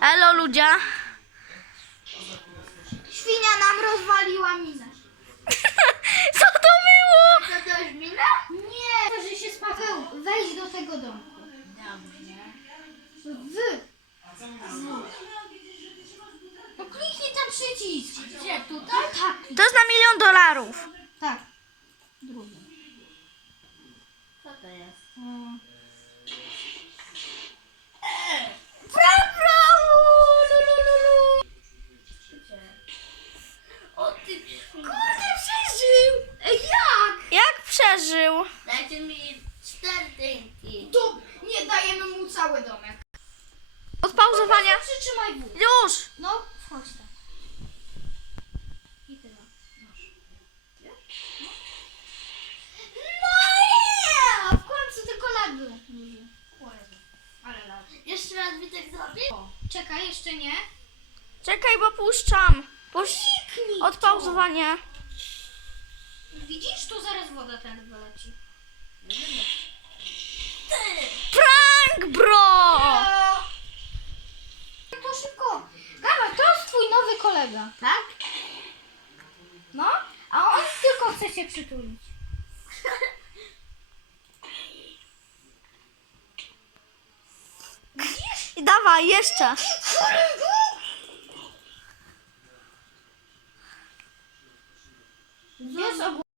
Elo ludzia. Świnia nam rozwaliła minę. Co to było? To też mina? No? Nie. To, że się spakował. Wejdź do tego domu. Wy. No kliknij tam przycisk. Gdzie? To jest na milion dolarów. Dajcie mi cztery dynki. Tu nie dajemy mu cały domek. Od pauzowania. Przytrzymaj wód. Już! No, wchodź tam. No, yeah! tylko jeszcze raz Witek zrobi? Czekaj, jeszcze nie. Czekaj, bo puszczam. Puszcz... Lik, lik. Odpauzowanie. To. Widzisz, tu zaraz woda ten wyleci. Prank, bro! No. To szybko. Dawaj, to jest twój nowy kolega. Tak? No, a on tylko chce się przytulić. I dawaj, jeszcze.